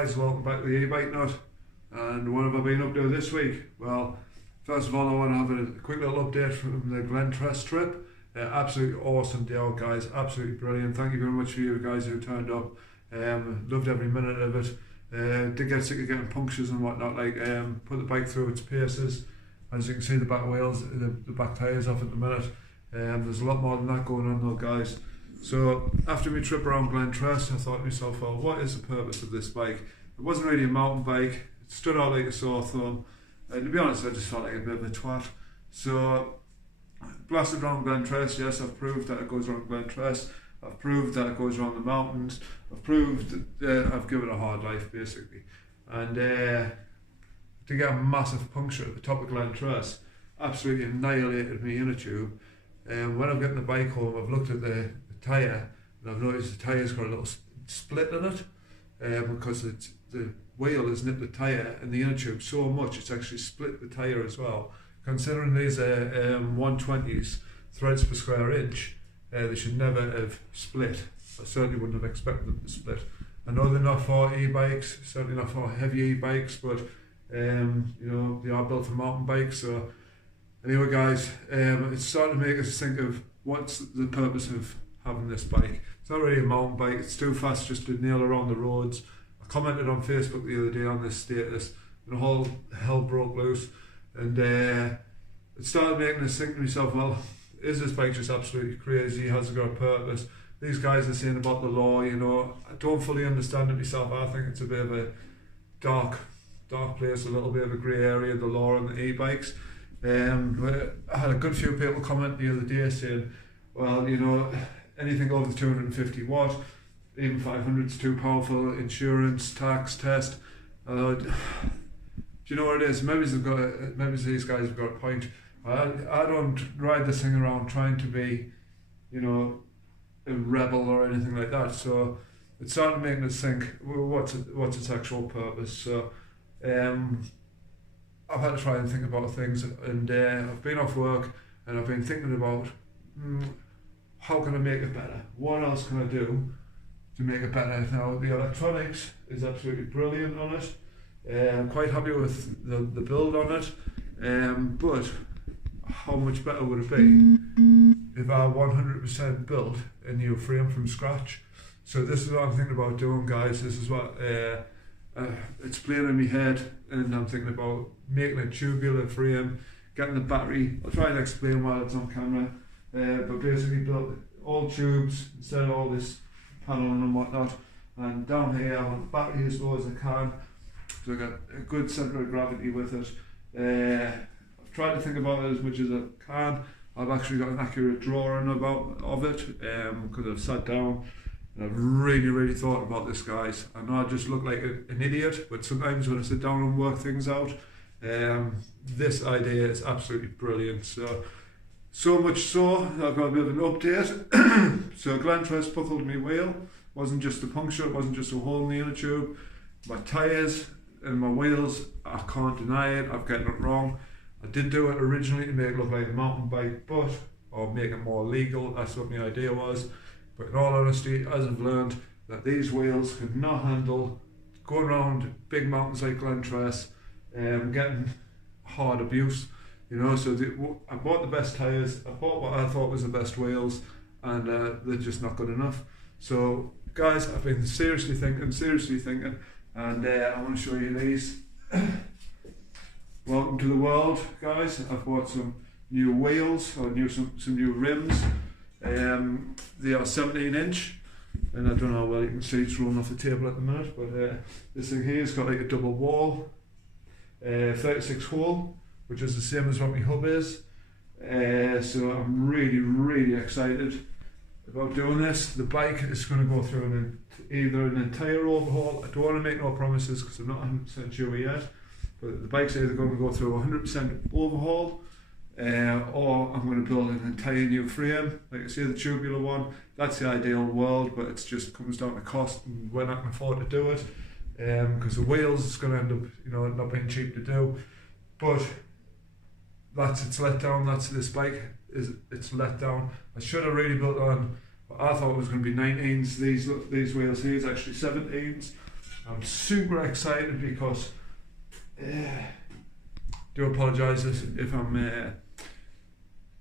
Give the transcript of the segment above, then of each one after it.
guys, welcome back to the Ebike Nut. And what have I been up to this week? Well, first of all I want to have a quick little update from the Glentress trip. Absolutely awesome day out, guys, absolutely brilliant. Thank you very much for you guys who turned up. Loved every minute of it. Did get sick of getting punctures and whatnot, put the bike through its paces. As you can see, the back wheels, the back tyres off at the minute. There's a lot more than that going on though, guys. So after my trip around Glentress, I thought to myself, well, what is the purpose of this bike? It wasn't really a mountain bike. It stood out like a sore thumb. To be honest, I just felt like a bit of a twat. So blasted around Glentress. Yes, I've proved that it goes around Glentress. I've proved that it goes around the mountains. I've proved that I've given it a hard life, basically. And to get a massive puncture at the top of Glentress absolutely annihilated my inner tube. When I'm getting the bike home, I've looked at the tyre and I've noticed the tyre's got a little split in it because the wheel has nipped the tyre and the inner tube so much it's actually split the tyre as well. Considering these are 120s threads per square inch, they should never have split. I certainly wouldn't have expected them to split. I know they're not for e-bikes, certainly not for heavy e-bikes, but you know, they are built for mountain bikes. So anyway, guys, it's starting to make us think of what's the purpose of having this bike. It's not really a mountain bike, it's too fast just to nail around the roads. I commented on Facebook the other day on this status and the whole hell broke loose, and it started making us think to myself, well, is this bike just absolutely crazy? Has it got a purpose? These guys are saying about the law, you know, I don't fully understand it myself. I think it's a bit of a dark place, a little bit of a grey area, the law on the e-bikes. I had a good few people comment the other day saying, well, you know, anything over the 250 watt, even 500 is too powerful, insurance, tax, test. Do you know what it is? Maybe these guys have got a point. I don't ride this thing around trying to be, you know, a rebel or anything like that. So it started making us think, well, what's its actual purpose? So I've had to try and think about things, and I've been off work and I've been thinking about how can I make it better? What else can I do to make it better? Now the electronics is absolutely brilliant on it. I'm quite happy with the build on it, but how much better would it be if I 100% built a new frame from scratch? So this is what I'm thinking about doing, guys. This is what it's playing in my head, and I'm thinking about making a tubular frame, getting the battery. I'll try and explain while it's on camera, but basically built all tubes instead of all this paneling and whatnot, and down here I want the battery as low as I can, so I got a good centre of gravity with it. I've tried to think about it as much as I can. I've actually got an accurate drawing of it because I've sat down and I've really thought about this, guys. I know I just look like an idiot, but sometimes when I sit down and work things out, this idea is absolutely brilliant. So much so, I've got a bit of an update. So Glentress buckled my wheel. Wasn't just a puncture, it wasn't just a hole in the inner tube. My tyres and my wheels, I can't deny it, I've gotten it wrong. I did do it originally to make it look like a mountain bike, or make it more legal. That's what my idea was. But in all honesty, as I've learned, that these wheels could not handle going around big mountains like Glentress, getting hard abuse. You know, so I bought the best tyres, I bought what I thought was the best wheels, and they're just not good enough. So guys, I've been seriously thinking, and I want to show you these. Welcome to the world, guys. I've bought some new wheels, or some new rims. They are 17-inch, and I don't know how well you can see, it's rolling off the table at the minute, but this thing here has got like a double wall, 36 hole, which is the same as what my hub is. So I'm really excited about doing this. The bike is going to go through either an entire overhaul. I don't want to make no promises because I'm not 100% sure yet, but the bike's either going to go through a 100% overhaul, or I'm going to build an entire new frame. Like I say, the tubular one, that's the ideal world, but it just comes down to cost and when I can afford to do it, because the wheels is going to end up, you know, not being cheap to do. But that's its letdown. That's this bike is its letdown. I should have really built on, I thought it was going to be 19s. These wheels here is actually 17s. I'm super excited because do apologise if I'm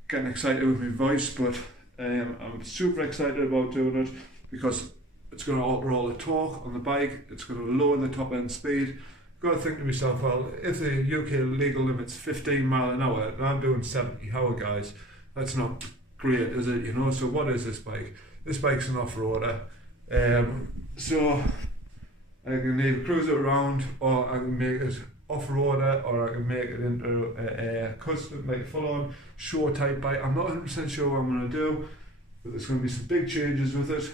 getting excited with my voice, but I'm super excited about doing it because it's going to alter all the torque on the bike, it's going to lower the top end speed. I've got to think to myself, well, if the UK legal limit's 15 mile an hour and I'm doing 70 hour, guys, that's not great, is it? You know, so what is this bike? This bike's an off-roader, so I can either cruise it around, or I can make it off-roader, or I can make it into a custom, like full-on show type bike. I'm not 100% sure what I'm going to do, but there's going to be some big changes with it.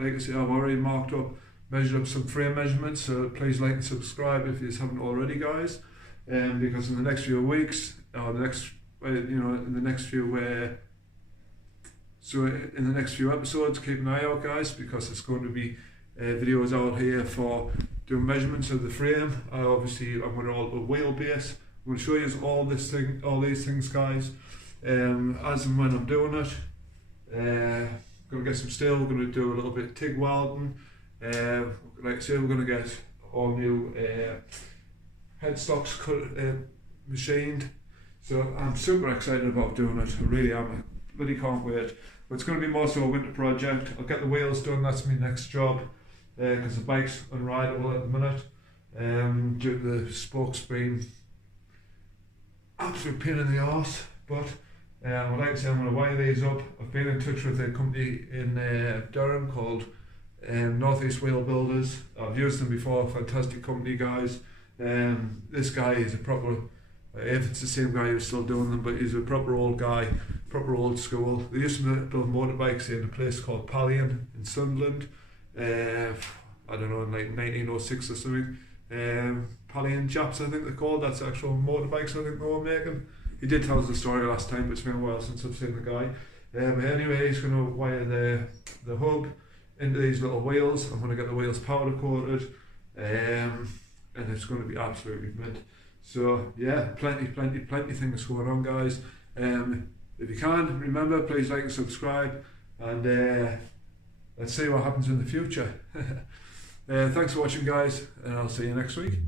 Like I say, I've already measured up some frame measurements, so please like and subscribe if you haven't already, guys. Because in the next few weeks, or in the next few episodes, keep an eye out, guys, because there's going to be videos out here for doing measurements of the frame. I'm going to alter the wheelbase. I'm going to show you all these things, guys, as and when I'm doing it. Going to get some steel. We're going to do a little bit of TIG welding. Like I say, we're going to get all new headstocks machined. So I'm super excited about doing it. I really am. I really can't wait. But it's going to be more so a winter project. I'll get the wheels done. That's my next job, because the bike's unrideable at the minute, due to the spokes being absolute pain in the arse. But I'd like to say I'm going to wire these up. I've been in touch with a company in Durham called Northeast Wheel Builders. I've used them before. Fantastic company, guys. This guy is a proper, if it's the same guy who's still doing them, but he's a proper old guy, proper old school. They used to build motorbikes in a place called Pallion in Sunderland. I don't know, in like 1906 or something. Pallion Japs, I think they're called. That's actual motorbikes I think they were making. He did tell us the story last time, but it's been a while since I've seen the guy. Anyway, he's going to wire the hub into these little wheels. I'm going to get the wheels powder coated, and it's going to be absolutely mint. So yeah, plenty things going on, guys. If you can, remember, please like and subscribe, and let's see what happens in the future. Thanks for watching, guys, and I'll see you next week.